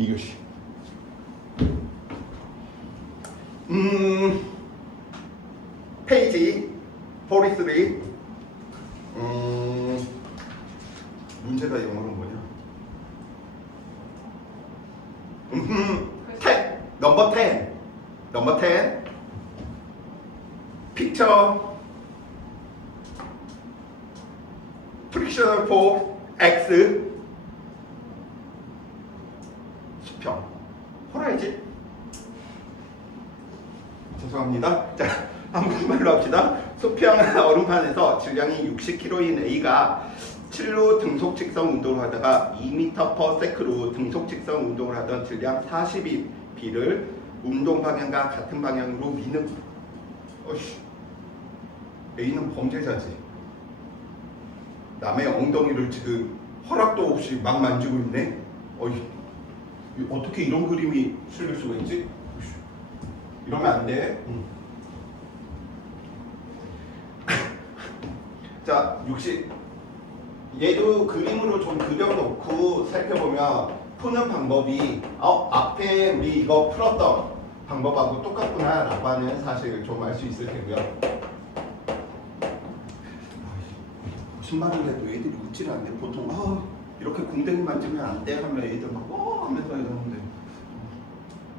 2교시. 페이지 43. 문제가 영어로 뭐냐? 10. 넘버 10. 넘버 10. Picture frictional force X 수평. 호라이지? 죄송합니다. 자, 한국말로 합시다. 수평 얼음판에서 질량이 60kg인 A가 7루 등속 직선 운동을 하다가 2m/s로 등속 직선 운동을 하던 질량 42B를 운동 방향과 같은 방향으로 미는. 어이씨, A는 범죄자지. 남의 엉덩이를 지금 허락도 없이 막 만지고 있네. 어이, 어떻게 이런 그림이 실릴 수가 있지? 이러면 안 돼. 자, 60. 얘도 그림으로 좀 그려놓고 살펴보면 푸는 방법이 앞에 우리 이거 풀었던 방법하고 똑같구나 라고 하는 사실 좀 알 수 있을 테고요. 무슨 말을 해도 애들이 웃지를 않네. 보통 이렇게 궁뎅이 만지면 안 돼 하면 애들 막 하면서 이러는데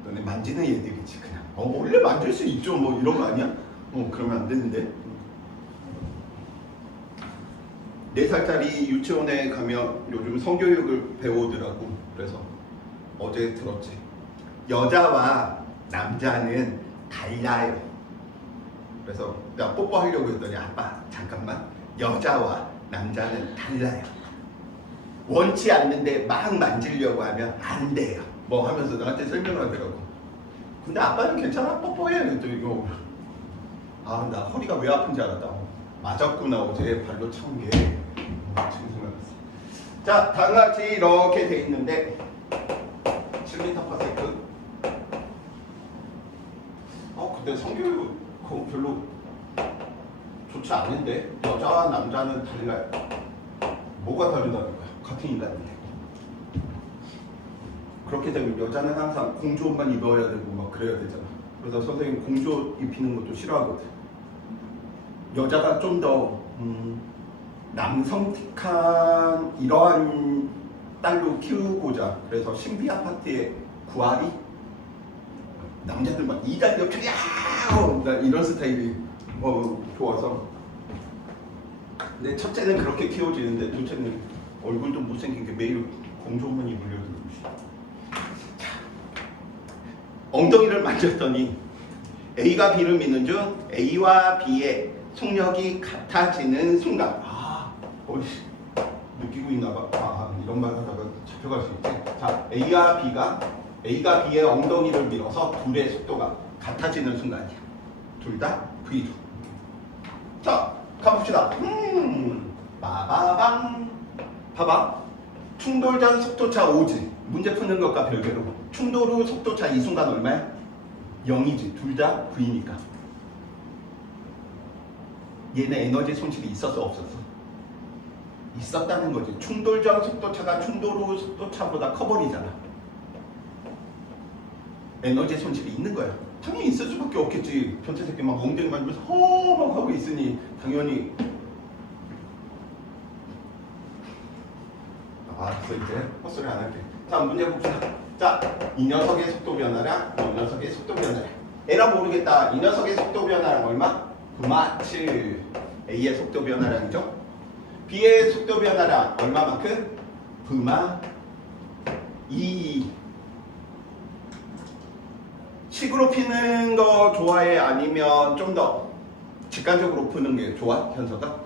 너네 만지는 애들이지 그냥. 원래 만질 수 있죠 뭐 이런 거 아니야? 그러면 안 되는데. 4살짜리 유치원에 가면 요즘 성교육을 배우더라고. 그래서 어제 들었지. 여자와 남자는 달라요. 그래서 내가 뽀뽀하려고 했더니 아빠 잠깐만, 여자와 남자는 달라요. 원치 않는데 막 만지려고 하면 안 돼요. 뭐 하면서 나한테 설명하더라고. 근데 아빠는 괜찮아, 뽀뽀해. 그랬더니 이거 나 허리가 왜 아픈지 알았다. 맞았구나 어제 발로 찬 게. 지금 생각났어. 자, 다같이 이렇게 돼 있는데 7m/s. 근데 성교육 그거 별로 좋지 않은데. 여자와 남자는 달라요. 뭐가 다르다는 거야? 같은 인간인데. 그렇게 되면 여자는 항상 공주옷만 입어야 되고 막 그래야 되잖아. 그래서 선생님 공주옷 입히는 것도 싫어하거든. 여자가 좀 더 남성틱한 이러한 딸로 키우고자, 그래서 신비 아파트의 구아리 남자들 막 이달려 야 이런 스타일이 좋아서. 근데 첫째는 그렇게 키워지는데 둘째는 얼굴도 못생긴 게 매일 공주옷만 입으려고. 엉덩이를 만졌더니 A가 B를 믿는 중 A와 B의 속력이 같아지는 순간. 느끼고 있나봐. 이런 말 하다가 잡혀갈 수 있지. 자, A가 B의 엉덩이를 밀어서 둘의 속도가 같아지는 순간이야. 둘 다 V로. 자, 가봅시다. 빠바방. 봐봐. 충돌 전 속도차 5지. 문제 푸는 것과 별개로 충돌 후 속도차 이 순간 얼마야? 0이지. 둘 다 V니까. 얘는 에너지 손실이 있었어 없었어? 있었다는 거지. 충돌 전 속도차가 충돌 후 속도차보다 커버리잖아. 에너지 손실이 있는 거야. 당연히 있을 수밖에 없겠지. 변태 새끼 막 엉덩이 만지면서 막 하고 있으니 당연히. 알았어, 이제 헛소리 안 할게. 자, 문제 봅시다. 자, 이 녀석의 속도 변화랑 이 녀석의 속도 변화랑. 에라 모르겠다. 이 녀석의 속도 변화랑 얼마? 7. A의 속도 변화량이죠. B의 속도 변화량 얼마만큼? 2. 식으로 피는 거 좋아해? 아니면 좀 더 직관적으로 푸는 게 좋아? 현서가?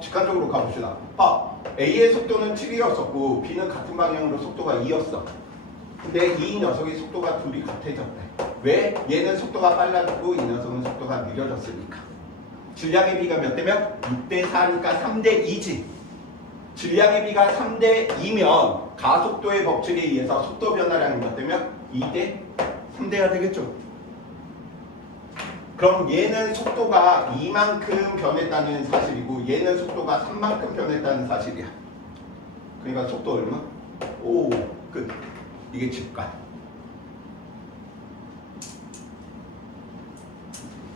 직관적으로 가봅시다. A의 속도는 7이었었고 B는 같은 방향으로 속도가 2였어. 근데 이 녀석의 속도가 둘이 같아졌대. 왜? 얘는 속도가 빨라지고 이 녀석은 속도가 느려졌으니까. 질량의 비가 몇 대면? 6대4니까 3대2지. 질량의 비가 3대2면 가속도의 법칙에 의해서 속도 변화량이 몇 대면? 2대3대야 되겠죠. 그럼 얘는 속도가 2만큼 변했다는 사실이고 얘는 속도가 3만큼 변했다는 사실이야. 그러니까 속도 얼마? 5. 끝. 이게 직관.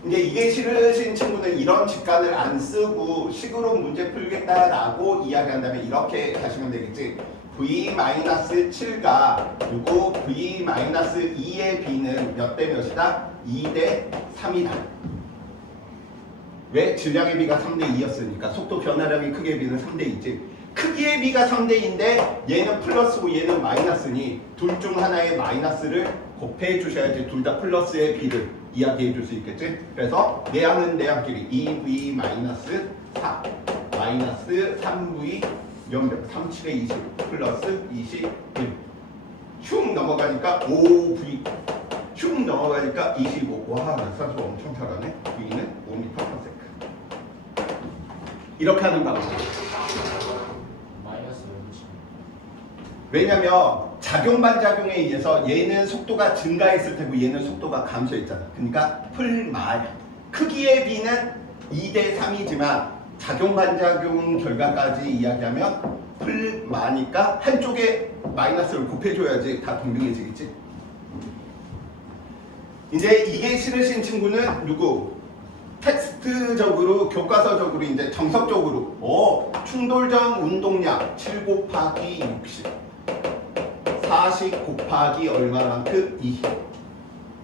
이게 싫으신 친구는 이런 직관을 안 쓰고 식으로 문제 풀겠다라고 이야기한다면 이렇게 하시면 되겠지. v-7가 그리고 v-2의 b는 몇 대 몇이다? 2대 3이다. 왜? 질량의 b가 3대 2였으니까 속도 변화량이 크기의 b는 3대 2지. 크기의 b가 3대 2인데 얘는 플러스고 얘는 마이너스니 둘 중 하나의 마이너스를 곱해 주셔야지 둘 다 플러스의 b를 이야기해 줄 수 있겠지. 그래서 내항은 내항끼리 2v-4 마이너스 3v 연변 37에 20 플러스 21 흉 넘어가니까 5v 흉 넘어가니까 25. 와, 산수 엄청 잘하네. v는 5m/s 이렇게 하는 방법. 마이너스 0이지. 왜냐면 작용 반작용에 의해서 얘는 속도가 증가했을 테고 얘는 속도가 감소했잖아. 그러니까 풀마야. 크기의 b는 2대 3이지만 작용 반작용 결과까지 이야기하면 풀마니까 한쪽에 마이너스를 곱해줘야지 다 동등해지겠지. 이제 이게 싫으신 친구는 누구? 텍스트적으로 교과서적으로 이제 정석적으로 충돌전 운동량 7 곱하기 60 40 곱하기 얼마만큼 20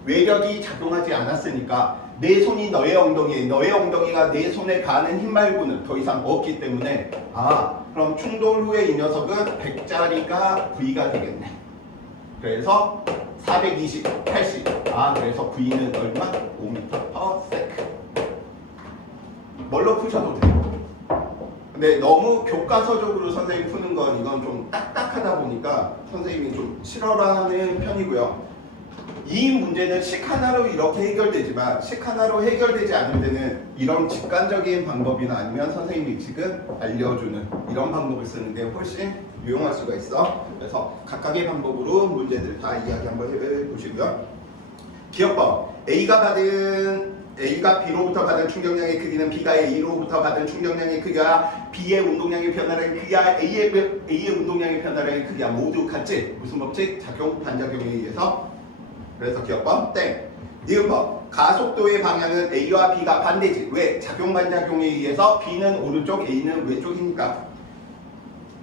외력이 작용하지 않았으니까 내 손이 너의 엉덩이에 너의 엉덩이가 내 손에 가는 힘 말고는 더 이상 없기 때문에 그럼 충돌 후에 이 녀석은 100짜리가 V가 되겠네. 그래서 420, 80 그래서 V는 얼마? 5m/s 뭘로 푸셔도 돼요. 근데 너무 교과서적으로 선생님 푸는 건 이건 좀 딱딱하다 보니까 선생님이 좀 싫어하는 편이고요. 이 문제는 식 하나로 이렇게 해결되지만 식 하나로 해결되지 않을 때는 이런 직관적인 방법이나 아니면 선생님이 지금 알려주는 이런 방법을 쓰는 게 훨씬 유용할 수가 있어. 그래서 각각의 방법으로 문제들 다 이야기 한번 해보시고요. 기억법 A가 B로부터 받은 충격량의 크기는 B가 A로부터 받은 충격량의 크기와 B의 운동량의 변화량의 크기와 A의 운동량의 변화량의 크기와 모두 같지? 무슨 법칙? 작용 반작용에 의해서. 그래서 기억법 땡. 니은법 가속도의 방향은 A와 B가 반대지. 왜? 작용 반작용에 의해서 B는 오른쪽 A는 왼쪽이니까.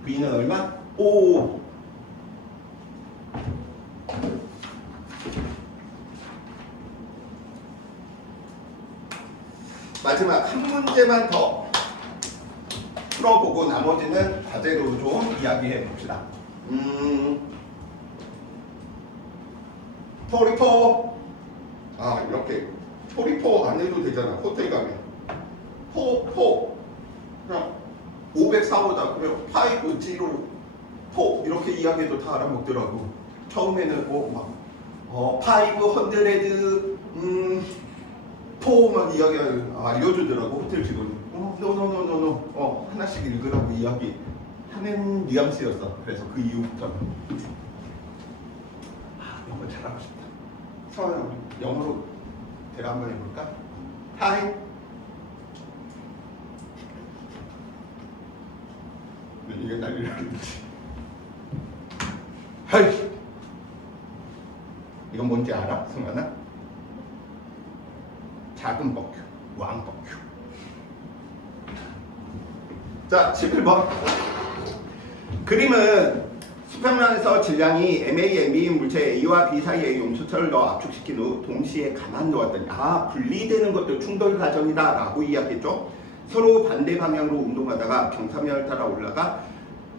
B는 얼마? 5. 마지막 한 문제만 더 풀어보고 나머지는 과제로 좀 이야기해 봅시다. 포리포 이렇게 포리포 안 해도 되잖아. 호텔 가면 포 그냥 504호다 그래요. 504 이렇게 이야기해도 다 알아먹더라고. 처음에는 500 포만 이야기 알려주더라고. 호텔 직원이 노 하나씩 읽으라고 이야기하는 뉘앙스였어. 그래서 그 이후부터 영어 잘하고 싶다. 서영 영어로 대화 한번 해볼까? 하이. 이게 난리를 하겠지. 하이. 이건 뭔지 알아? 승환아? 작은 버큐, 왕버큐. 자, 11번. 그림은 수평면에서 질량이 MA인 물체 A와 B 사이에 용수철을 넣어 압축시킨 후 동시에 가만 놓았더니 분리되는 것도 충돌 과정이다 라고 이야기했죠. 서로 반대 방향으로 운동하다가 경사면을 따라 올라가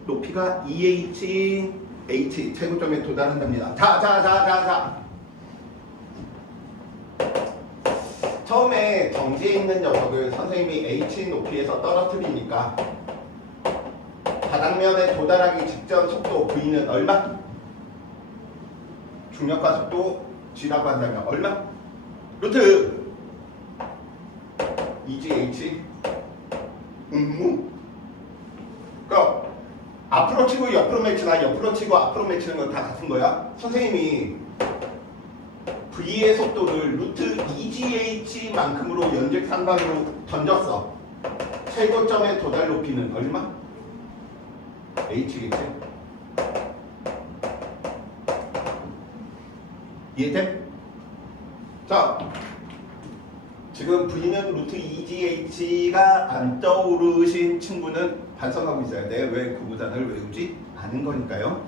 높이가 EH, H 최고점에 도달한답니다. 자. 처음에 정지에 있는 녀석을 선생님이 H 높이에서 떨어뜨리니까 바닥면에 도달하기 직전 속도 V는 얼마? 중력과 속도 G라고 한다면 얼마? 루트 EGH 그럼 앞으로 치고 옆으로 매치나 옆으로 치고 앞으로 매치는 건 다 같은 거야. 선생님이 V의 속도를 루트 EGH만큼으로 연직상방으로 던졌어. 최고점의 도달 높이는 얼마? H겠지? 이해돼? 자, 지금 V는 루트 2GH가 안 떠오르신 친구는 반성하고 있어야 돼. 왜 구구단을 외우지 않은 거니까요.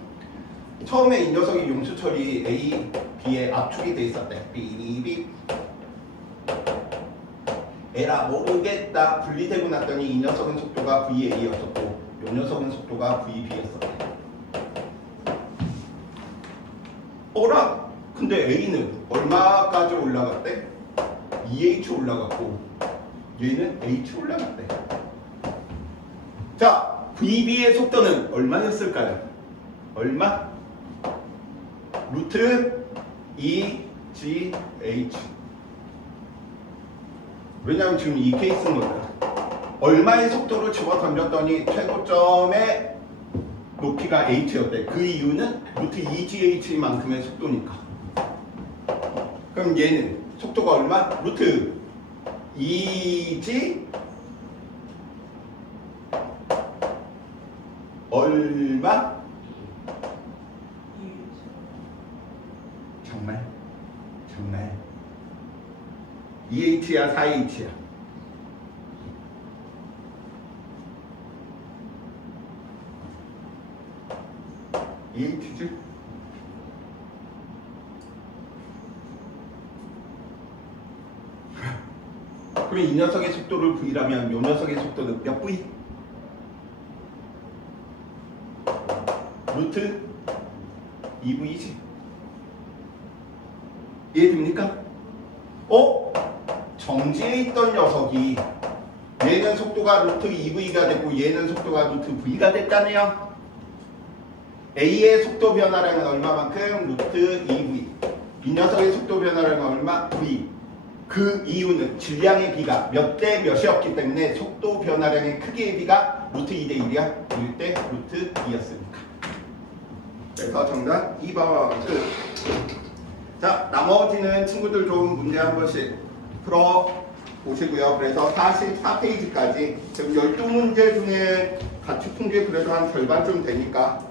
처음에 이 녀석이 용수 처리 A, B에 압축이 돼 있었대. 삐삐. 에라 모르겠다. 분리되고 났더니 이 녀석은 속도가 VA였었고 이 녀석은 속도가 VB였었대. 어라? 근데 A는 얼마까지 올라갔대? 2H 올라갔고 얘는 H 올라갔대. 자, VB의 속도는 얼마였을까요? 얼마? 루트 2GH. 왜냐면 지금 이 케이스는 뭐야? 얼마의 속도로 집어 던졌더니 최고점의 높이가 H였대. 그 이유는 루트 2GH만큼의 속도니까. 그럼 얘는 속도가 얼마? 루트 2G 얼마? 정말? 2H야 4H야? 2H지? 그럼 이 녀석의 속도를 V라면 이 녀석의 속도는 몇 V? 루트 2V지. 이해됩니까? 정지해 있던 녀석이 얘는 속도가 루트 2V가 됐고 얘는 속도가 루트 V가 됐다네요. A의 속도 변화량은 얼마만큼? 루트 2V. 이 녀석의 속도 변화량은 얼마? V. 그 이유는 질량의 비가 몇 대 몇이었기 때문에 속도 변화량의 크기의 비가 루트 2대 1이야. 1대 루트 2였으니까. 그래서 정답 2번. 자, 나머지는 친구들 좀 문제 한 번씩 풀어보시고요. 그래서 44페이지까지 지금 12문제 중에 가축 통계 그래도 한 절반쯤 되니까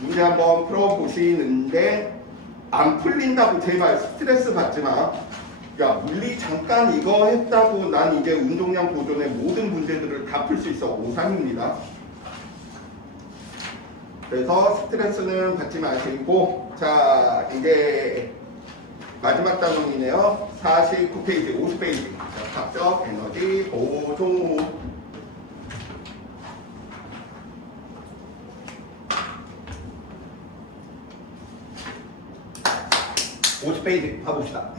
문제 한번 풀어보시는데 안 풀린다고 제발 스트레스 받지 마. 야, 물리 잠깐 이거 했다고 난 이제 운동량 도전의 모든 문제들을 다 풀 수 있어. 오산입니다. 그래서 스트레스는 받지 마시고, 자, 이제 마지막 단원이네요. 49페이지, 50페이지. 자, 합적 에너지 보조. (50페이지) 가봅시다.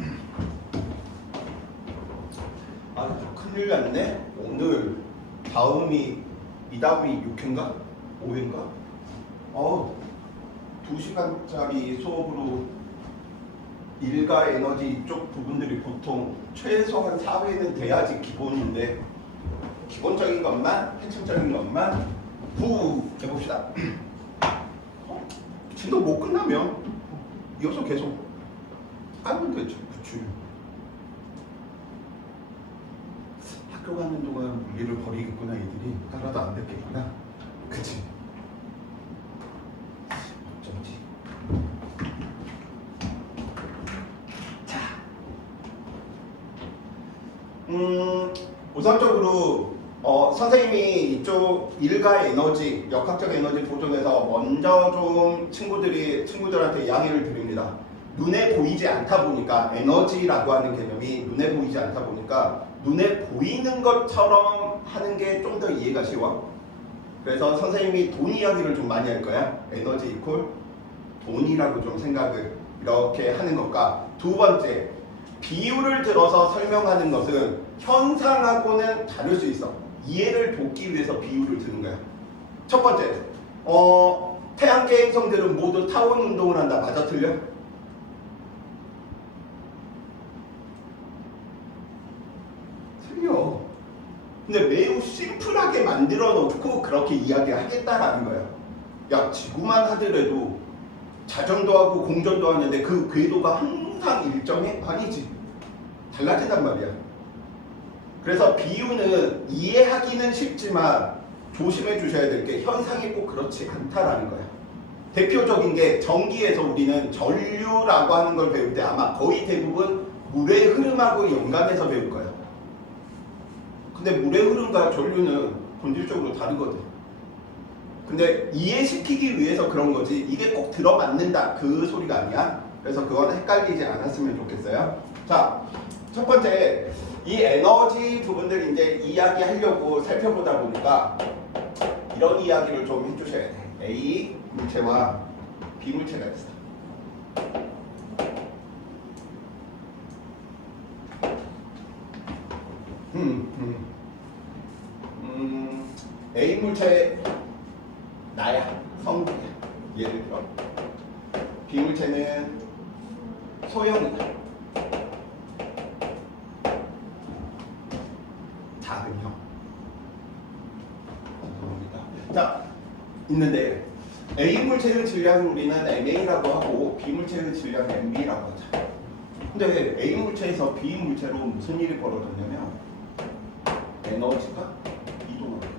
큰일 났네. 오늘 이 다음이 6회인가? 5회인가? 2시간짜리 수업으로 일과 에너지 이쪽 부분들이 보통 최소한 4회는 돼야지 기본인데 기본적인 것만, 핵심적인 것만 후 해봅시다. 진도 못 끝나면 이어서 계속 하면 되죠. 그치? 학교 가는 동안 물리를 버리겠구나. 애들이 따라도 안 됐겠구나. 그치? 어쩐지. 자, 우선적으로 선생님이 이쪽 일가 에너지, 역학적 에너지 보존에서 먼저 좀 친구들한테 양해를 드립니다. 눈에 보이지 않다 보니까 에너지라고 하는 개념이 눈에 보이지 않다 보니까 눈에 보이는 것처럼 하는 게 좀 더 이해가 쉬워. 그래서 선생님이 돈 이야기를 좀 많이 할 거야. 에너지 이퀄 돈이라고 좀 생각을 이렇게 하는 것과, 두 번째, 비율을 들어서 설명하는 것은 현상하고는 다를 수 있어. 이해를 돕기 위해서 비율을 드는 거야. 첫 번째, 태양계 행성들은 모두 타원 운동을 한다. 맞아, 틀려? 틀려. 근데 매우 심플하게 만들어 놓고 그렇게 이야기하겠다라는 거야. 야, 지구만 하더라도 자전도 하고 공전도 하는데 그 궤도가 항상 일정해? 아니지. 달라진단 말이야. 그래서 비유는 이해하기는 쉽지만 조심해 주셔야 될 게 현상이 꼭 그렇지 않다라는 거야. 대표적인 게 전기에서 우리는 전류라고 하는 걸 배울 때 아마 거의 대부분 물의 흐름하고 연관해서 배울 거예요. 근데 물의 흐름과 전류는 본질적으로 다르거든. 근데 이해시키기 위해서 그런 거지 이게 꼭 들어맞는다 그 소리가 아니야. 그래서 그건 헷갈리지 않았으면 좋겠어요. 자, 첫 번째 이 에너지 부분들 이제 이야기하려고 살펴보다 보니까 이런 이야기를 좀 해주셔야 돼. A 물체와 B 물체가 있어. A 물체 나야, 성분이야. 예를 들어 B 물체는 소형이다. 작은 형. 자, 있는데 A 물체의 질량을 우리는 MA라고 하고 B 물체의 질량을 MB라고 하자. 근데 A 물체에서 B 물체로 무슨 일이 벌어졌냐면 에너지가 이동하는 거야.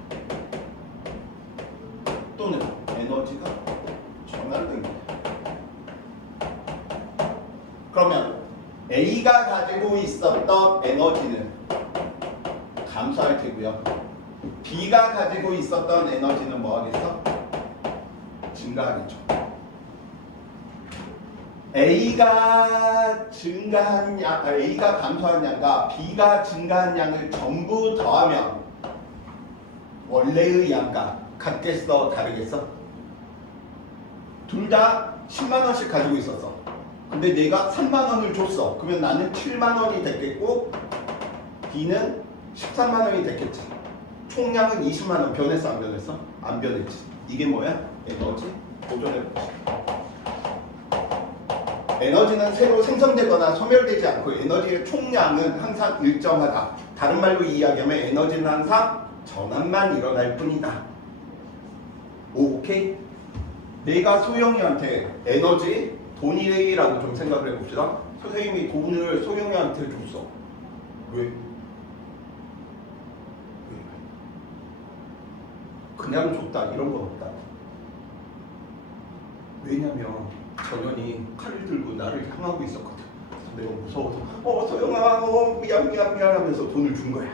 또는 에너지가 전환된 거야. 그러면 A가 가지고 있었던 에너지는 감소할 테고요. B가 가지고 있었던 에너지는 뭐 하겠어? 증가하겠죠. A가 증가한 양, A가 감소한 양과 B가 증가한 양을 전부 더하면 원래의 양과 같겠어, 다르겠어? 둘 다 10만 원씩 가지고 있었어. 근데 내가 3만 원을 줬어. 그러면 나는 7만 원이 됐겠고 B는 13만 원이 됐겠지. 총량은 20만 원. 변했어, 안 변했어? 안 변했지. 이게 뭐야? 에너지 보존해보자. 에너지는 새로 생성되거나 소멸되지 않고 에너지의 총량은 항상 일정하다. 다른 말로 이야기하면 에너지는 항상 전환만 일어날 뿐이다. 오케이? 내가 소영이한테 에너지, 돈이라고 좀 생각을 해봅시다. 선생님이 돈을 소영이한테 줬어. 왜? 그냥 줬다 이런 건 없다. 왜냐면 전현이 칼을 들고 나를 향하고 있었거든. 내가 무서워서 소영아 미안 하면서 돈을 준 거야.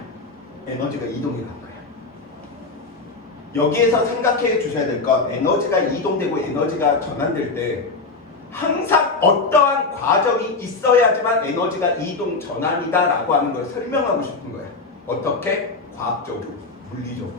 에너지가 이동이 간 거야. 여기에서 생각해 주셔야 될 건 에너지가 이동되고 에너지가 전환될 때 항상 어떠한 과정이 있어야지만 에너지가 이동 전환이다 라고 하는 걸 설명하고 싶은 거야. 어떻게? 과학적으로, 물리적으로.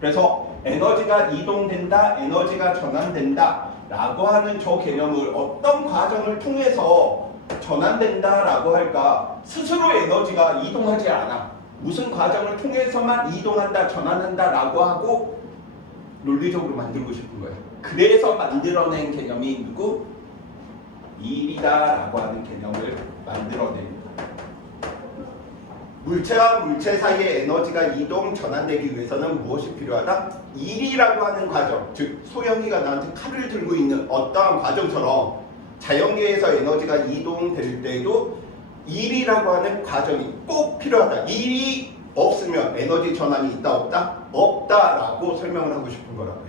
그래서 에너지가 이동된다, 에너지가 전환된다 라고 하는 저 개념을 어떤 과정을 통해서 전환된다 라고 할까? 스스로 에너지가 이동하지 않아. 무슨 과정을 통해서만 이동한다, 전환한다 라고 하고 논리적으로 만들고 싶은 거예요. 그래서 만들어낸 개념이 누구? 일이다 라고 하는 개념을 만들어냅니다. 물체와 물체 사이의 에너지가 이동, 전환되기 위해서는 무엇이 필요하다? 일이라고 하는 과정, 즉 소영이가 나한테 칼을 들고 있는 어떠한 과정처럼 자연계에서 에너지가 이동될 때에도 일이라고 하는 과정이 꼭 필요하다. 일이 없으면 에너지 전환이 있다 없다? 없다라고 설명을 하고 싶은 거라고요.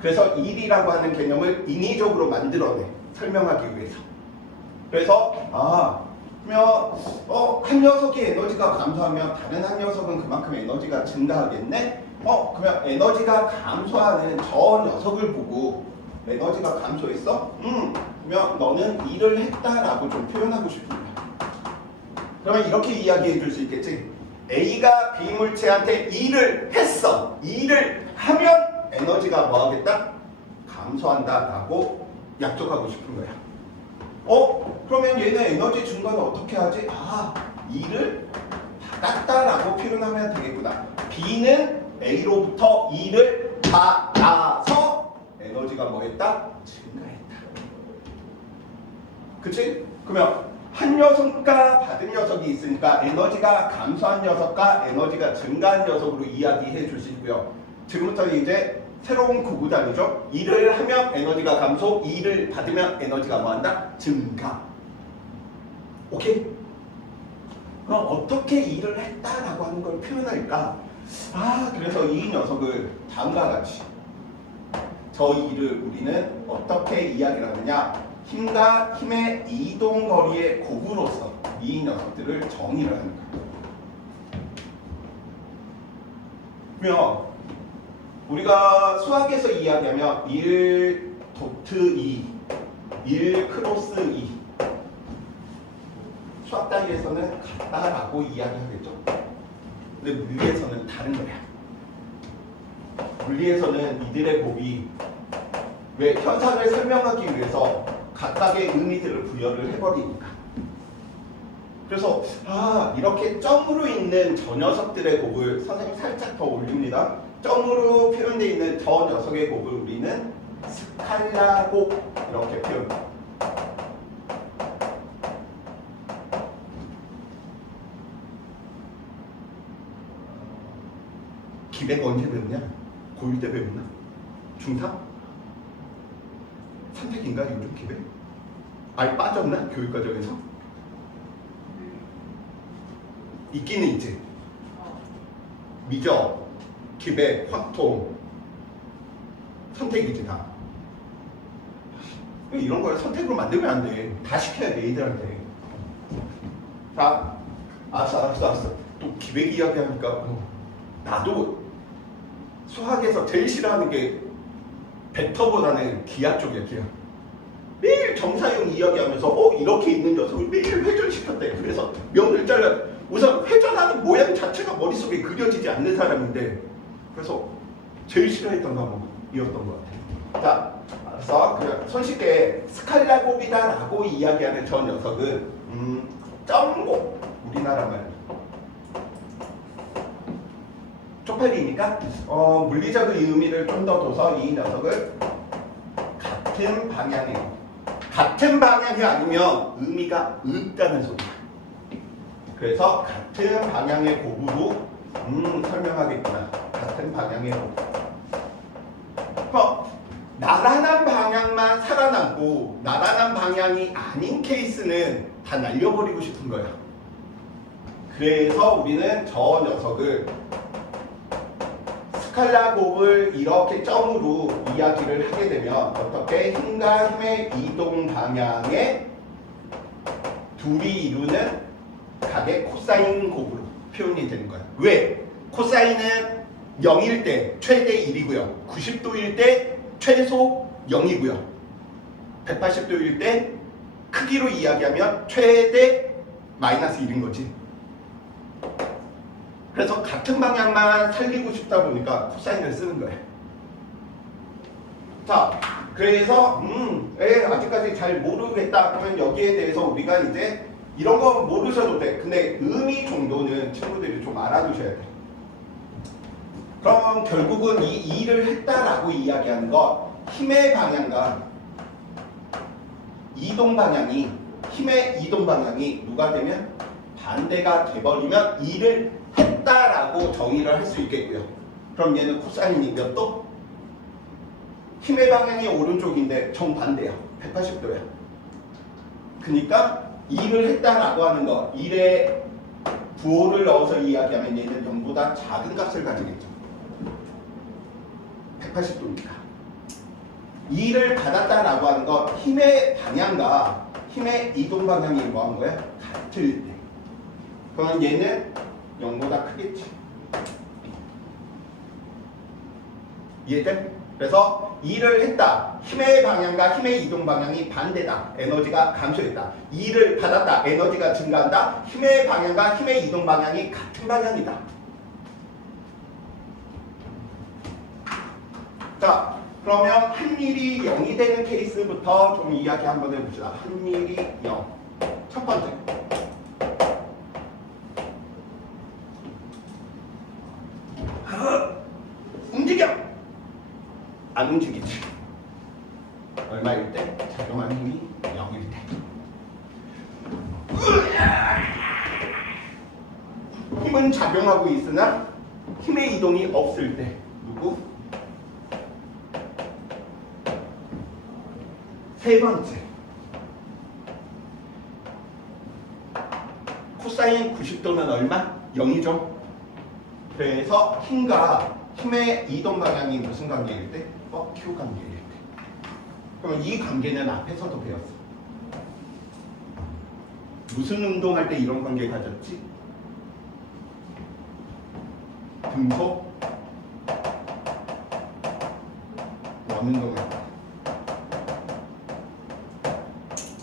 그래서 일이라고 하는 개념을 인위적으로 만들어내 설명하기 위해서. 그래서 그러면 한 녀석이 에너지가 감소하면 다른 한 녀석은 그만큼 에너지가 증가하겠네? 그러면 에너지가 감소하는 저 녀석을 보고 에너지가 감소했어? 그러면 너는 일을 했다라고 좀 표현하고 싶은 거야. 그러면 이렇게 이야기해 줄 수 있겠지? A가 B 물체한테 일을 했어. 일을 하면 에너지가 뭐 하겠다? 감소한다 라고 약속하고 싶은 거야. 그러면 얘는 에너지 증가는 어떻게 하지? 일을 받았다라고 표현하면 되겠구나. B는 A로부터 일을 받아서 에너지가 뭐 했다? 증가했다. 그치? 그러면 한 녀석과 받은 녀석이 있으니까 에너지가 감소한 녀석과 에너지가 증가한 녀석으로 이야기해 주시고요. 지금부터는 이제 새로운 구구단이죠. 일을 하면 에너지가 감소, 일을 받으면 에너지가 뭐한다? 증가. 오케이? 그럼 어떻게 일을 했다라고 하는 걸 표현할까? 그래서 이 녀석을 다음과 같이 저 E를 우리는 어떻게 이야기를 하느냐? 힘과 힘의 이동 거리의 곱으로서 이 녀석들을 정의를 하는 거예요. 그러면 우리가 수학에서 이야기하면 1 도트 2, 1 크로스 2 수학 단위에서는 같다라고 이야기하겠죠. 근데 물리에서는 다른 거야. 물리에서는 이들의 곱이 왜 현상을 설명하기 위해서 각각의 의미들을 부여를 해버리니까. 그래서 이렇게 점으로 있는 저 녀석들의 곱을 선생님 살짝 더 올립니다. 점으로 표현되어 있는 저 녀석의 곱을 우리는 스칼라 곱 이렇게 표현합니다. 기백 언제 배웠냐? 고1 때 배웠나? 중3? 선택인가 요즘 기백? 아예 빠졌나? 교육과정에서? 있기는 있지. 미적, 기백, 확통 선택이지 다. 이런 걸 선택으로 만들면 안 돼. 다 시켜야 돼 애들한테. 자, 알았어. 또 기백 이야기 하니까 나도 수학에서 제일 싫어하는 게 벡터보다는 기하 쪽이야, 기하. 매일 정사용 이야기하면서 이렇게 있는 녀석을 매일 회전시켰대. 그래서 면을 잘라. 우선 회전하는 모양 자체가 머릿속에 그려지지 않는 사람인데 그래서 제일 싫어했던 과목이었던 것 같아. 자, 알았어. 그냥 손쉽게 스칼라 곱이다라고 이야기하는 저 녀석은 점곱, 우리나라 말 쪽팔리니까 물리적인 의미를 좀 더 둬서 이 녀석을 같은 방향이 아니면 의미가 없다는 소리야. 그래서 같은 방향의 곱으로 설명하겠구나. 같은 방향의 곱. 나란한 방향만 살아남고 나란한 방향이 아닌 케이스는 다 날려버리고 싶은 거야. 그래서 우리는 저 녀석을 스칼라 곱을 이렇게 점으로 이야기를 하게 되면 어떻게 힘과 힘의 이동 방향의 둘이 이루는 각의 코사인 곱으로 표현이 되는 거야. 왜? 코사인은 0일 때 최대 1이고요. 90도일 때 최소 0이고요. 180도일 때 크기로 이야기하면 최대 마이너스 1인 거지. 그래서 같은 방향만 살리고 싶다 보니까 코사인을 쓰는 거예요. 자, 그래서 아직까지 잘 모르겠다 그러면 여기에 대해서 우리가 이제 이런 거 모르셔도 돼. 근데 의미 정도는 친구들이 좀 알아두셔야 돼. 그럼 결국은 이 일을 했다라고 이야기하는 거 힘의 방향과 힘의 이동 방향이 누가 되면 반대가 돼버리면 일을 했다라고 정의를 할 수 있겠고요. 그럼 얘는 코사인이 몇 도? 힘의 방향이 오른쪽인데 정반대야. 180도야. 그러니까 일을 했다라고 하는 거, 일에 부호를 넣어서 이야기하면 얘는 0보다 작은 값을 가지겠죠. 180도니까. 일을 받았다라고 하는 거, 힘의 방향과 힘의 이동 방향이 뭐한 거야? 같을 때. 그러면 얘는 0보다 크겠지. 이해돼? 그래서 일을 했다. 힘의 방향과 힘의 이동 방향이 반대다. 에너지가 감소했다. 일을 받았다. 에너지가 증가한다. 힘의 방향과 힘의 이동 방향이 같은 방향이다. 자, 그러면 한 일이 0이 되는 케이스부터 좀 이야기 한번 해봅시다. 한 일이 0. 첫 번째. 움직여! 안 움직이지. 얼마일 때? 작용하는 힘이 0일 때. 힘은 작용하고 있으나 힘의 이동이 없을 때. 누구? 세 번째. 코사인 90도는 얼마? 0이죠. 그래서 힘과 힘의 이동 방향이 무슨 관계일 때? Q 관계일 때. 그럼 이 관계는 앞에서도 배웠어. 무슨 운동할 때 이런 관계 가졌지? 등속 원운동할 때.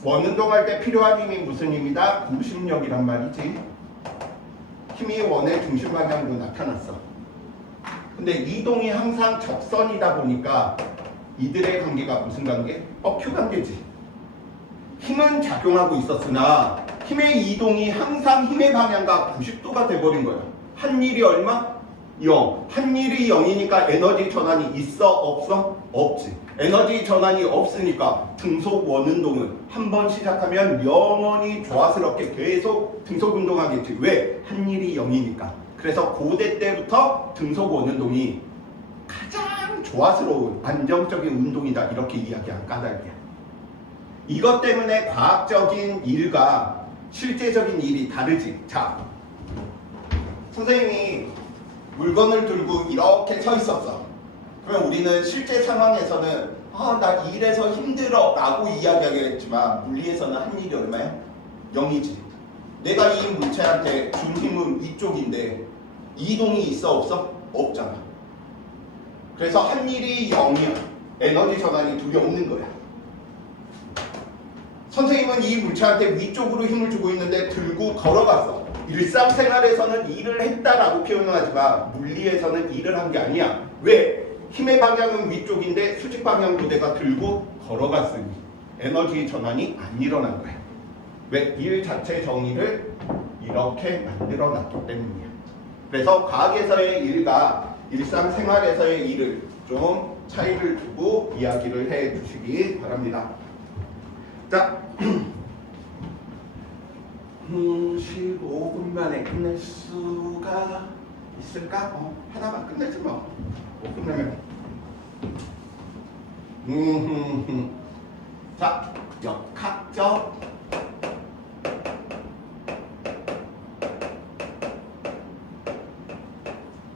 원운동할 때 필요한 힘이 무슨 힘이다? 구심력이란 말이지. 힘이 원의 중심 방향으로 나타났어. 근데 이동이 항상 적선이다 보니까 이들의 관계가 무슨 관계? Q 관계지. 힘은 작용하고 있었으나 힘의 이동이 항상 힘의 방향과 90도가 돼버린 거야. 한 일이 얼마? 0. 한 일이 0이니까 에너지 전환이 있어? 없어? 없지. 에너지 전환이 없으니까 등속 원운동은 한 번 시작하면 영원히 조화스럽게 계속 등속 운동하겠지. 왜? 한 일이 0이니까. 그래서 고대 때부터 등속 원운동이 가장 조화스러운 안정적인 운동이다. 이렇게 이야기한 까닭이야. 이것 때문에 과학적인 일과 실제적인 일이 다르지. 자, 선생님이 물건을 들고 이렇게 서 있었어. 그럼 우리는 실제 상황에서는 나 일해서 힘들어 라고 이야기하겠지만 물리에서는 한 일이 얼마야? 0이지. 내가 이 물체한테 준 힘은 이쪽인데 이동이 있어 없어? 없잖아. 그래서 한 일이 0이야. 에너지 전환이 둘이 없는 거야. 선생님은 이 물체한테 위쪽으로 힘을 주고 있는데 들고 걸어갔어. 일상생활에서는 일을 했다라고 표현을 하지만 물리에서는 일을 한 게 아니야. 왜? 힘의 방향은 위쪽인데 수직 방향으로 내가 들고 걸어갔으니 에너지 전환이 안 일어난 거야. 왜? 일 자체 정의를 이렇게 만들어 놨기 때문이야. 그래서 과학에서의 일과 일상생활에서의 일을 좀 차이를 두고 이야기를 해 주시기 바랍니다. 자, 15분 만에 끝낼 수가 있을까? 하나만 끝내지 뭐. 못 끝내면. 자, 역학적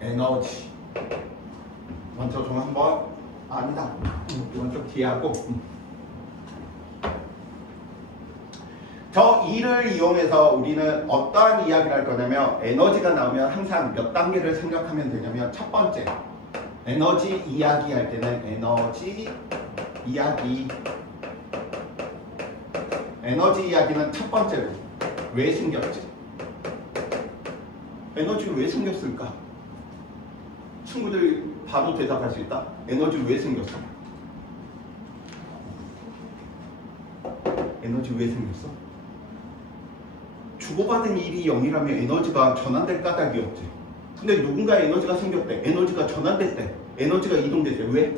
에너지. 먼저 좀 한번 아니다. 이건 좀 뒤에 하고. 저 E를 이용해서 우리는 어떠한 이야기를 할 거냐면 에너지가 나오면 항상 몇 단계를 생각하면 되냐면 첫 번째 에너지 이야기 할 때는 에너지 이야기 에너지 이야기는 첫 번째로 왜 생겼지? 에너지 왜 생겼을까? 친구들 바로 대답할 수 있다? 에너지 왜 생겼어? 에너지 왜 생겼어? 주고받은 일이 0이라면 에너지가 전환될 까닭이 없지. 근데 누군가의 에너지가 생겼대. 에너지가 전환됐대. 에너지가 이동됐대. 왜?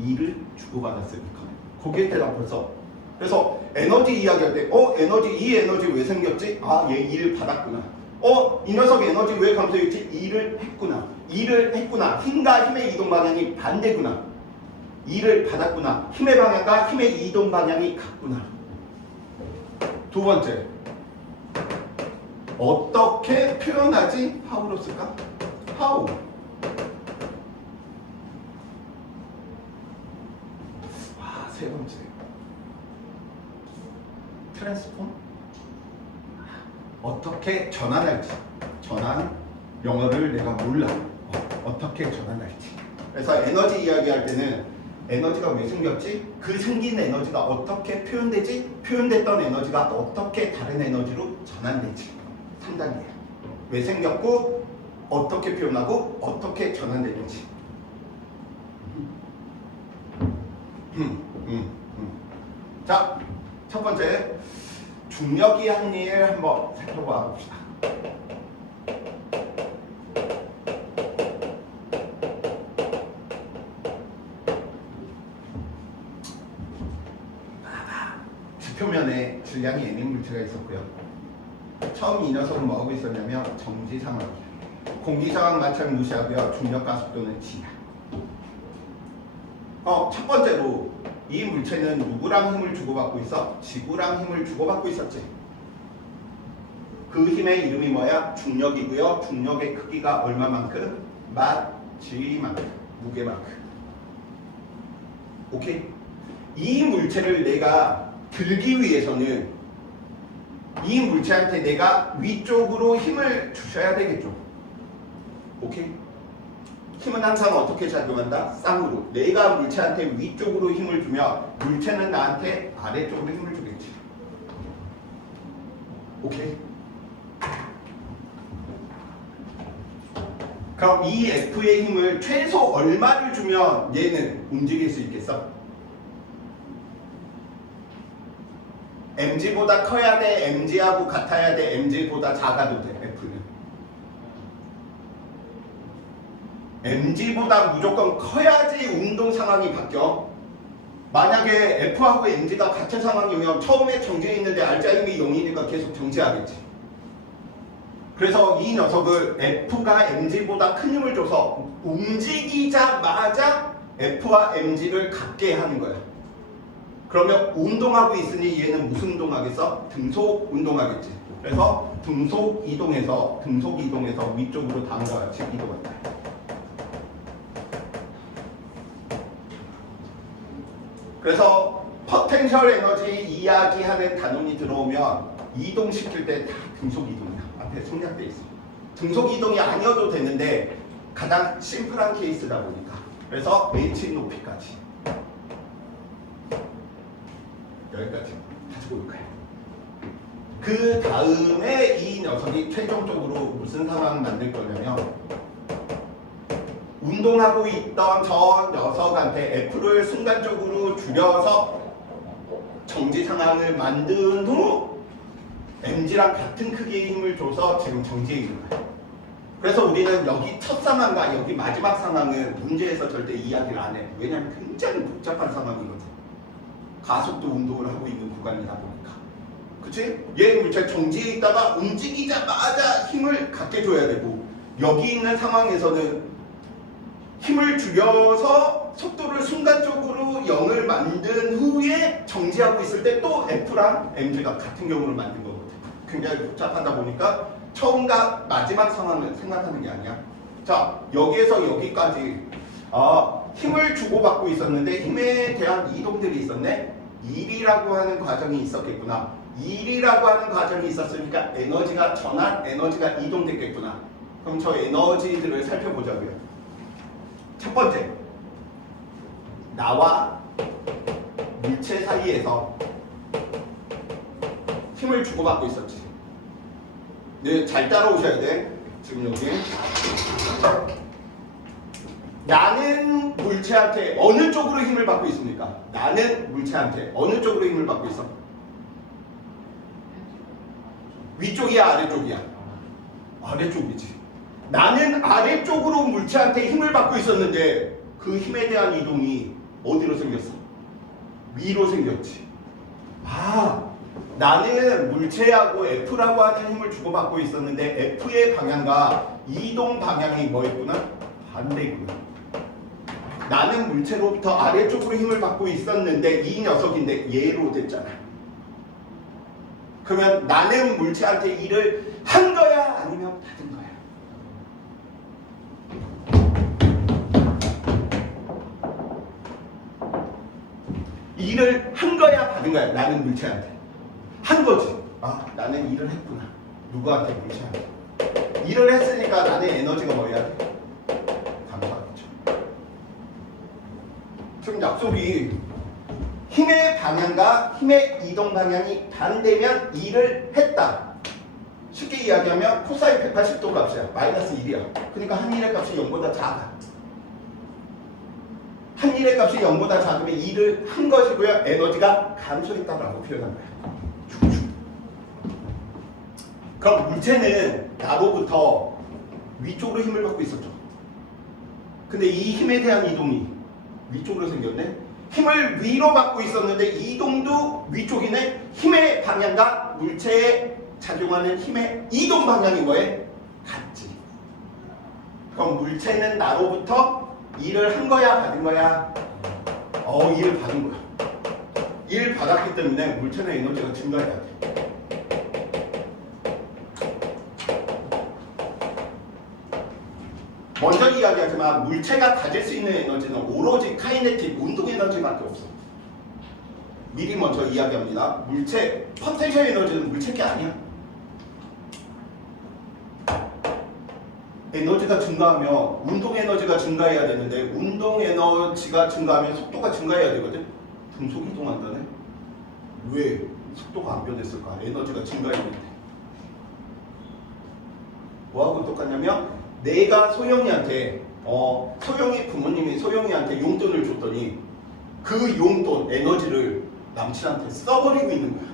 일을 주고받았으니까. 거기에 대답 벌써. 그래서 에너지 이야기할 때 이 에너지 왜 생겼지? 얘 일 받았구나. 이 녀석 에너지 왜 감소했지? 일을 했구나. 일을 했구나. 힘과 힘의 이동 방향이 반대구나. 일을 받았구나. 힘의 방향과 힘의 이동 방향이 같구나. 두 번째. 어떻게 표현하지? how로 쓸까? how. 세 번째. 트랜스폼. 어떻게 전환할지. 전환. 영어를 내가 몰라. 어떻게 전환할지. 그래서 에너지 이야기할 때는 에너지가 왜 생겼지? 그 생긴 에너지가 어떻게 표현되지? 표현됐던 에너지가 어떻게 다른 에너지로 전환되지? 3단계야. 왜 생겼고 어떻게 표현하고 어떻게 전환되는지. 자, 첫 번째 중력이 한 일 한번 살펴봐 봅시다. 지표면에 질량이 N인 물체가 있었고요. 처음 이 녀석은 뭐하고 있었냐면 정지 상황이야. 공기 상황 마찰 무시하고요. 중력과 속도는 G야. 첫 번째로 이 물체는 누구랑 힘을 주고받고 있어? 지구랑 힘을 주고받고 있었지. 그 힘의 이름이 뭐야? 중력이고요. 중력의 크기가 얼마만큼? G만큼, 무게만큼. 오케이? 이 물체를 내가 들기 위해서는 이 물체한테 내가 위쪽으로 힘을 주셔야 되겠죠. 오케이? 힘은 항상 어떻게 작용한다? 쌍으로. 내가 물체한테 위쪽으로 힘을 주면 물체는 나한테 아래쪽으로 힘을 주겠지. 오케이? 그럼 이 F의 힘을 최소 얼마를 주면 얘는 움직일 수 있겠어? mg보다 커야 돼? mg하고 같아야 돼? mg보다 작아도 돼? F는 mg보다 무조건 커야지 운동 상황이 바뀌어. 만약에 F하고 mg가 같은 상황이면 처음에 정지해 있는데 알자 힘이 0이니까 계속 정지하겠지. 그래서 이 녀석을 F가 mg보다 큰 힘을 줘서 움직이자마자 F와 mg를 같게 하는 거야. 그러면 운동하고 있으니 얘는 무슨 운동하겠어? 등속 운동하겠지. 그래서 등속 이동해서 위쪽으로 다음과 같이 이동한다. 그래서 포텐셜 에너지 이야기하는 단원이 들어오면 이동시킬 때 다 등속 이동이야. 앞에 생략돼 있어. 등속 이동이 아니어도 되는데 가장 심플한 케이스다 보니까. 그래서 H 높이까지. 여기까지 가지고 올 거예요. 그 다음에 이 녀석이 최종적으로 무슨 상황을 만들 거냐면 운동하고 있던 저 녀석한테 F를 순간적으로 줄여서 정지 상황을 만든 후 mg랑 같은 크기의 힘을 줘서 지금 정지해 있는 거예요. 그래서 우리는 여기 첫 상황과 여기 마지막 상황은 문제에서 절대 이야기를 안 해. 왜냐하면 굉장히 복잡한 상황이거든. 가속도 운동을 하고 있는 구간이다 보니까. 그치? 얘 물체 정지해 있다가 움직이자마자 힘을 갖게 줘야 되고 여기 있는 상황에서는 힘을 줄여서 속도를 순간적으로 0을 만든 후에 정지하고 있을 때 또 F랑 mg가 같은 경우를 만든 거거든. 굉장히 복잡하다 보니까 처음과 마지막 상황을 생각하는 게 아니야. 자, 여기에서 여기까지 힘을 주고받고 있었는데 힘에 대한 이동들이 있었네. 일이라고 하는 과정이 있었겠구나. 일이라고 하는 과정이 있었으니까 에너지가 전환, 에너지가 이동됐겠구나. 그럼 저 에너지들을 살펴보자고요. 첫 번째, 나와 물체 사이에서 힘을 주고받고 있었지. 네, 잘 따라오셔야 돼. 지금 여기 나는 물체한테 어느 쪽으로 힘을 받고 있습니까? 나는 물체한테 어느 쪽으로 힘을 받고 있어? 위쪽이야, 아래쪽이야? 아래쪽이지. 나는 아래쪽으로 물체한테 힘을 받고 있었는데 그 힘에 대한 이동이 어디로 생겼어? 위로 생겼지. 나는 물체하고 F라고 하는 힘을 주고받고 있었는데 F의 방향과 이동 방향이 뭐였구나? 반대구나. 나는 물체로부터 아래쪽으로 힘을 받고 있었는데 이 녀석인데 얘로 됐잖아. 그러면 나는 물체한테 일을 한 거야? 아니면 받은 거야? 일을 한 거야? 받은 거야? 나는 물체한테 한 거지. 나는 일을 했구나. 누구한테? 물체한테. 일을 했으니까 나는 에너지가 뭐 해야 돼? 감소하겠죠. 지금 약속이 힘의 방향과 힘의 이동 방향이 반대면 일을 했다. 쉽게 이야기하면 코사인 180도 값이야. 마이너스 1이야. 그러니까 한 일의 값이 0보다 작아. 한 일의 값이 0보다 작으면 일을 한 것이고요. 에너지가 감소했다라고 표현한 거야. 그럼 물체는 나로부터 위쪽으로 힘을 받고 있었죠. 근데 이 힘에 대한 이동이 위쪽으로 생겼네. 힘을 위로 받고 있었는데 이동도 위쪽이네. 힘의 방향과 물체에 작용하는 힘의 이동 방향이 뭐에? 같지. 그럼 물체는 나로부터 일을 한 거야, 받은 거야? 일을 받은 거야. 일 받았기 때문에 물체의 에너지가 증가해야 돼. 먼저 이야기하지만 물체가 가질 수 있는 에너지는 오로지 카이네틱 운동 에너지밖에 없어. 미리 먼저 이야기합니다. 물체 포텐셜 에너지는 물체 게 아니야. 에너지가 증가하면 운동 에너지가 증가해야 되는데 운동 에너지가 증가하면 속도가 증가해야 되거든. 등속이 이동한다네. 왜 속도가 안 변했을까? 에너지가 증가했는데. 뭐하고 똑같냐면 내가 소영이한테 소영이 부모님이 소영이한테 용돈을 줬더니 그 용돈 에너지를 남친한테 써버리고 있는 거야.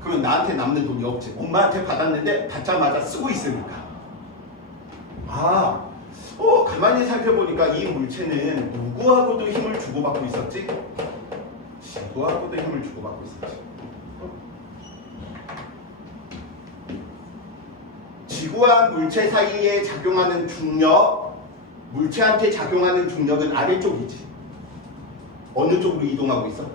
그러면 나한테 남는 돈이 없지. 엄마한테 받았는데 받자마자 쓰고 있으니까. 가만히 살펴보니까 이 물체는 누구하고도 힘을 주고받고 있었지? 지구하고도 힘을 주고받고 있었지. 지구와 물체 사이에 작용하는 중력, 물체한테 작용하는 중력은 아래쪽이지. 어느 쪽으로 이동하고 있어?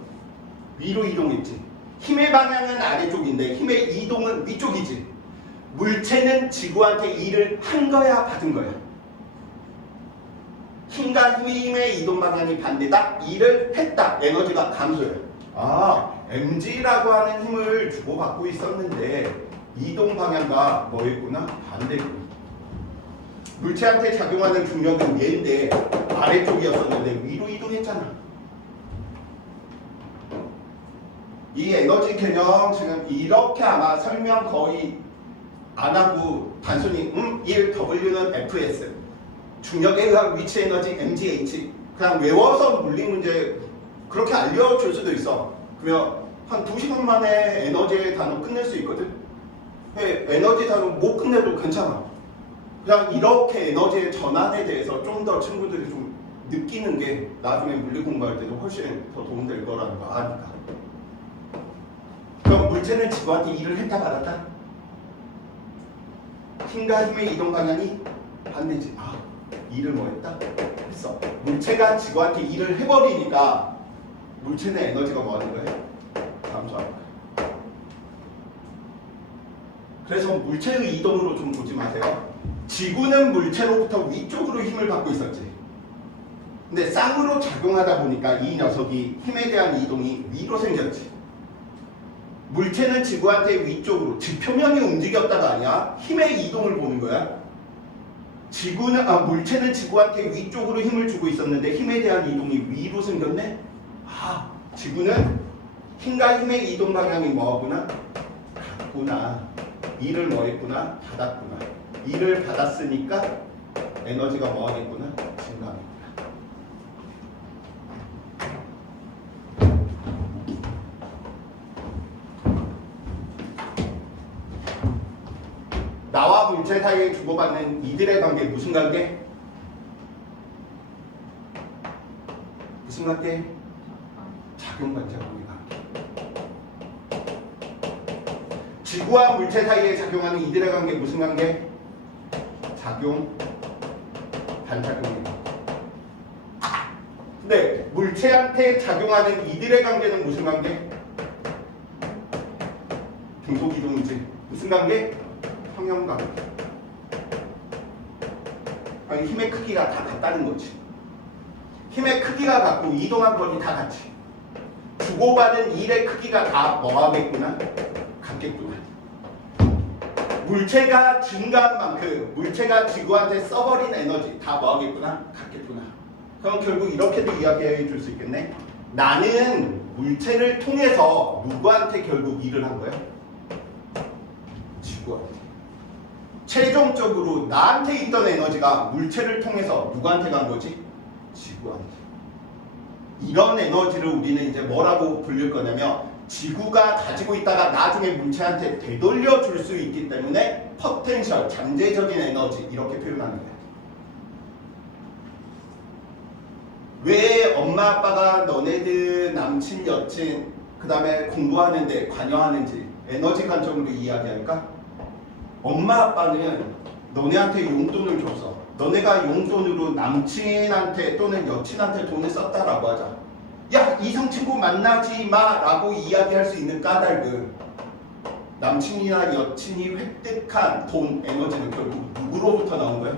위로 이동했지. 힘의 방향은 아래쪽인데 힘의 이동은 위쪽이지. 물체는 지구한테 일을 한 거야, 받은 거야? 힘과 힘의 이동 방향이 반대다. 일을 했다. 에너지가 감소해. mg라고 하는 힘을 주고받고 있었는데 이동 방향과 뭐였구나? 반대구나. 물체한테 작용하는 중력은 얘인데 아래쪽이었었는데 위로 이동했잖아. 이 에너지 개념 지금 이렇게 아마 설명 거의 안 하고 단순히 1W는 Fs 중력에 의한 위치 에너지 mgh 그냥 외워서 물리 문제 그렇게 알려줄 수도 있어. 그러면 한 2시간 만에 에너지 단어 끝낼 수 있거든. 에너지 단어 못 끝내도 괜찮아. 그냥 이렇게 에너지의 전환에 대해서 좀 더 친구들이 좀 느끼는 게 나중에 물리 공부할 때도 훨씬 더 도움될 거라는 거 아니까. 그럼 물체는 지구한테 일을 했다 받았다? 힘과 힘의 이동 방향이 반대지. 일을 뭐 했다? 했어. 물체가 지구한테 일을 해버리니까 물체는 에너지가 뭐 하는 거야? 감소하는 거야. 그래서 물체의 이동으로 좀 보지 마세요. 지구는 물체로부터 위쪽으로 힘을 받고 있었지. 근데 쌍으로 작용하다 보니까 이 녀석이 힘에 대한 이동이 위로 생겼지. 물체는 지구한테 위쪽으로 지표면이 움직였다가 아니야. 힘의 이동을 보는 거야. 물체는 지구한테 위쪽으로 힘을 주고 있었는데 힘에 대한 이동이 위로 생겼네. 지구는 힘과 힘의 이동 방향이 뭐하구나? 같구나. 일을 뭐 했구나? 받았구나. 일을 받았으니까 에너지가 뭐 하겠구나? 증가하겠구나. 나와 물체 사이에 주고받는 이들의 관계 무슨 관계? 무슨 관계? 작용관 작용의 관계. 지구와 물체 사이에 작용하는 이들의 관계 무슨 관계? 작용, 반작용의 관계. 근데 물체한테 작용하는 이들의 관계는 무슨 관계? 등속이동이지. 무슨 관계? 평형관계. 아니, 힘의 크기가 다 같다는 거지. 힘의 크기가 같고 이동한 거리 다 같이. 주고받은 일의 크기가 다 뭐하겠구나? 같겠구나. 물체가 증가한 만큼 물체가 지구한테 써버린 에너지 다 뭐하겠구나? 같겠구나. 그럼 결국 이렇게도 이야기해 줄 수 있겠네. 나는 물체를 통해서 누구한테 결국 일을 한 거야? 지구한테. 최종적으로 나한테 있던 에너지가 물체를 통해서 누구한테 간 거지? 지구한테. 이런 에너지를 우리는 이제 뭐라고 불릴 거냐면 지구가 가지고 있다가 나중에 물체한테 되돌려 줄 수 있기 때문에 포텐셜, 잠재적인 에너지 이렇게 표현하는 거야. 왜 엄마 아빠가 너네들 남친 여친 그 다음에 공부하는데 관여하는지 에너지 관점으로 이야기할까? 엄마 아빠는 너네한테 용돈을 줬어. 너네가 용돈으로 남친한테 또는 여친한테 돈을 썼다라고 하자. 야, 이성 친구 만나지 마 라고 이야기할 수 있는 까닭은 남친이나 여친이 획득한 돈, 에너지는 결국 누구로부터 나온 거야?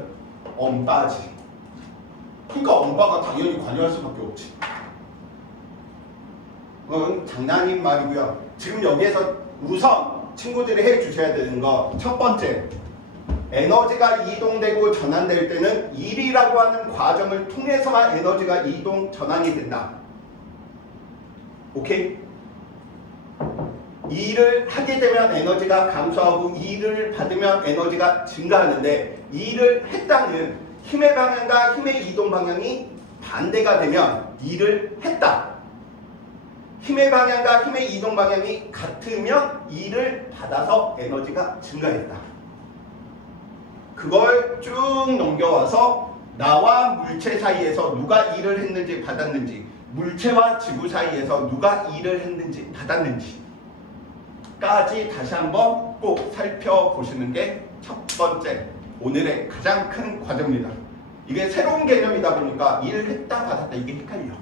엄빠지. 그러니까 엄빠가 당연히 관여할 수밖에 없지. 그건 장난인 말이고요. 지금 여기에서 우선 친구들이 해주셔야 되는 거 첫 번째, 에너지가 이동되고 전환될 때는 일이라고 하는 과정을 통해서만 에너지가 이동, 전환이 된다. 오케이? 일을 하게 되면 에너지가 감소하고 일을 받으면 에너지가 증가하는데 일을 했다는 힘의 방향과 힘의 이동 방향이 반대가 되면 일을 했다. 힘의 방향과 힘의 이동 방향이 같으면 일을 받아서 에너지가 증가했다. 그걸 쭉 넘겨와서 나와 물체 사이에서 누가 일을 했는지 받았는지, 물체와 지구 사이에서 누가 일을 했는지 받았는지 까지 다시 한번 꼭 살펴보시는 게 첫 번째, 오늘의 가장 큰 과제입니다. 이게 새로운 개념이다 보니까 일을 했다 받았다 이게 헷갈려.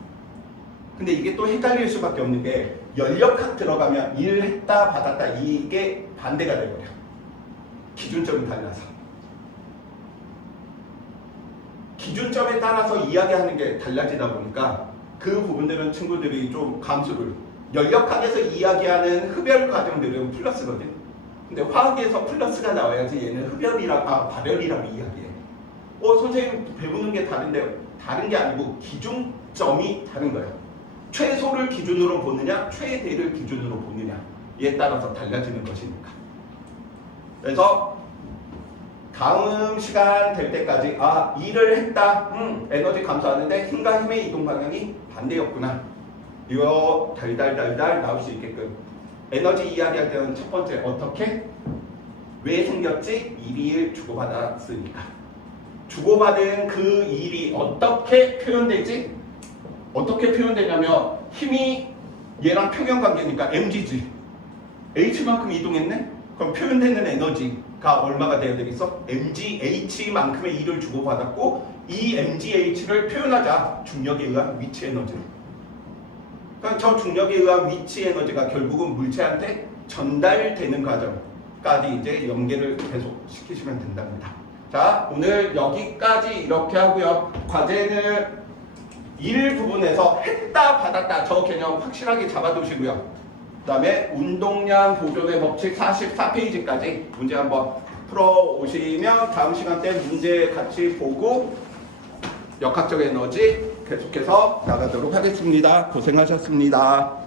근데 이게 또 헷갈릴 수밖에 없는 게 연력학 들어가면 일을 했다 받았다 이게 반대가 돼버려. 기준점이 달라서. 기준점에 따라서 이야기하는 게 달라지다 보니까 그 부분들은 친구들이 좀 감수를, 연력학에서 이야기하는 흡열 과정들은 플러스거든. 근데 화학에서 플러스가 나와야지 얘는 발열이라고 이야기해. 선생님 배우는 게 다른데 다른 게 아니고 기준점이 다른 거예요. 최소를 기준으로 보느냐 최대를 기준으로 보느냐에 따라서 달라지는 것이니까. 그래서 다음 시간 될 때까지 일을 했다. 에너지 감소하는데 힘과 힘의 이동 방향이 반대였구나. 이거 달달달달 나올 수 있게끔 에너지 이야기할 때는 첫 번째 어떻게? 왜 생겼지? 일이 주고받았으니까. 주고받은 그 일이 어떻게 표현되지? 어떻게 표현되냐면 힘이 얘랑 평형관계니까 mg지. h만큼 이동했네? 그럼 표현되는 에너지가 얼마가 돼야 되겠어? mgh만큼의 일을 주고받았고 이 mgh를 표현하자 중력에 의한 위치 에너지로. 그러니까 저 중력에 의한 위치 에너지가 결국은 물체한테 전달되는 과정까지 이제 연계를 계속 시키시면 된답니다. 자, 오늘 여기까지 이렇게 하고요. 과제는 일 부분에서 했다 받았다 저 개념 확실하게 잡아두시고요. 그 다음에 운동량 보존의 법칙 44페이지까지 문제 한번 풀어오시면 다음 시간 때 문제 같이 보고 역학적 에너지 계속해서 나가도록 하겠습니다. 고생하셨습니다.